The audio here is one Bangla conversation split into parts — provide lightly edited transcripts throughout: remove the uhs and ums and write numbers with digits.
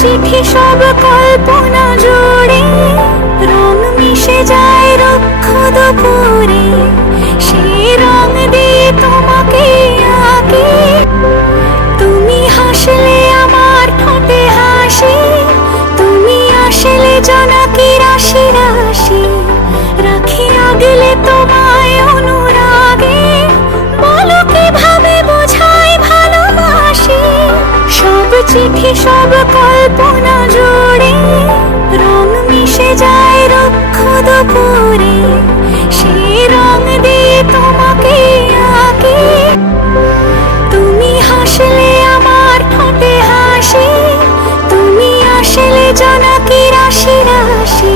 চিঠি সব কল্পনা জুড়ে রং মিশে যায় রুক্ষ দুপুরে, সেই রং দিয়ে তোমাকে আঁকি। তুমি হাসলে আমার ঠোঁটে হাসি, তুমি আসলে জোনাকি রাশি রাশি। রাখি আগলে তোমায় অনুরাগে, বলো কিভাবে বোঝাই ভালোবাসি। সব চিঠি সব কল্পনা জুড়ে রং মিশে যায় রুক্ষ দুপুরে, সেই রং দিয়ে তোমাকে আঁকি। তুমি হাসলে আমার ঠোঁটে হাসি, তুমি আসলে জোনাকি রাশি রাশি।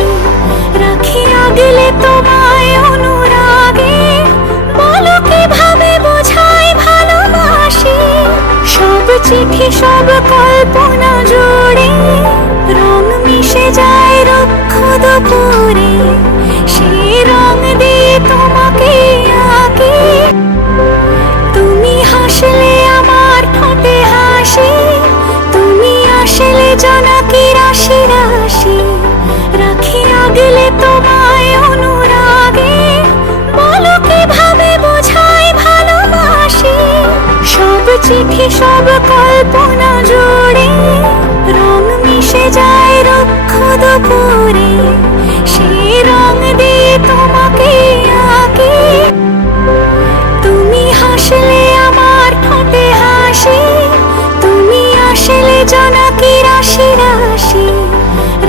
রাখি আগলে তোমায় অনুরাগে, বলো কিভাবে বোঝাই ভালোবাসি। সব চিঠি সব কল্পনা জুড়ে রং মিশে যায় রুক্ষ দুপুরে, সেই রং দিয়ে তোমাকে আঁকি। তুমি হাসলে আমার ঠোঁটে হাসি, তুমি আসলে জোনাকি রাশি রাশি। রাখি আগলে তোমায় অনুরাগে, বলো কিভাবে বোঝাই ভালোবাসি। সব চিঠি সব কল্পনা জুড়ে রং মিশে যায় রুক্ষ দুপুরে, সেই রং দিয়ে তোমাকে আঁকি। তুমি হাসলে আমার ঠোঁটে হাসি, তুমি আসলে জোনাকি রাশি রাশি।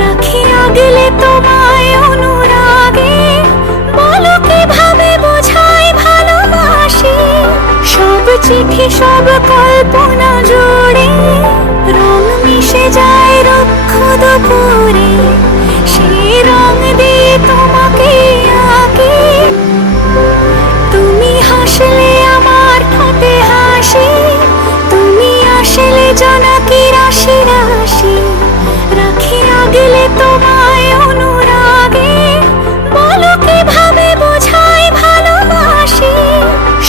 রাখি আগলে তোমায় অনুরাগে, বলো কিভাবে বোঝাই ভালোবাসি। সব চিঠি সব কল্পনা জুড়ে রং মিশে যায় রুক্ষ দুপুরে, সেই রং দিয়ে তোমাকে আঁকি। তুমি হাসলে আমার ঠোঁটে হাসি, তুমি আসলে জোনাকি রাশি রাশি। রাখি আগলে তোমায় অনুরাগে, বলো কিভাবে বোঝাই ভালোবাসি।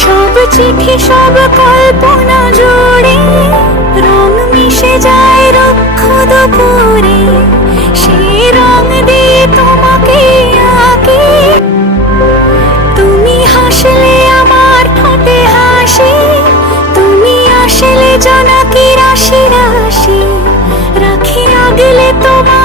সব চিঠি সব কল্পনা জুড়ে রং মিশে যায় রুক্ষ দুপুরে, সেই রং দিয়ে তোমাকে আঁকি। তুমি হাসলে আমার ঠোঁটে হাসি, তুমি আসলে জোনাকি রাশি রাশি। রাখি আগলে তোমায়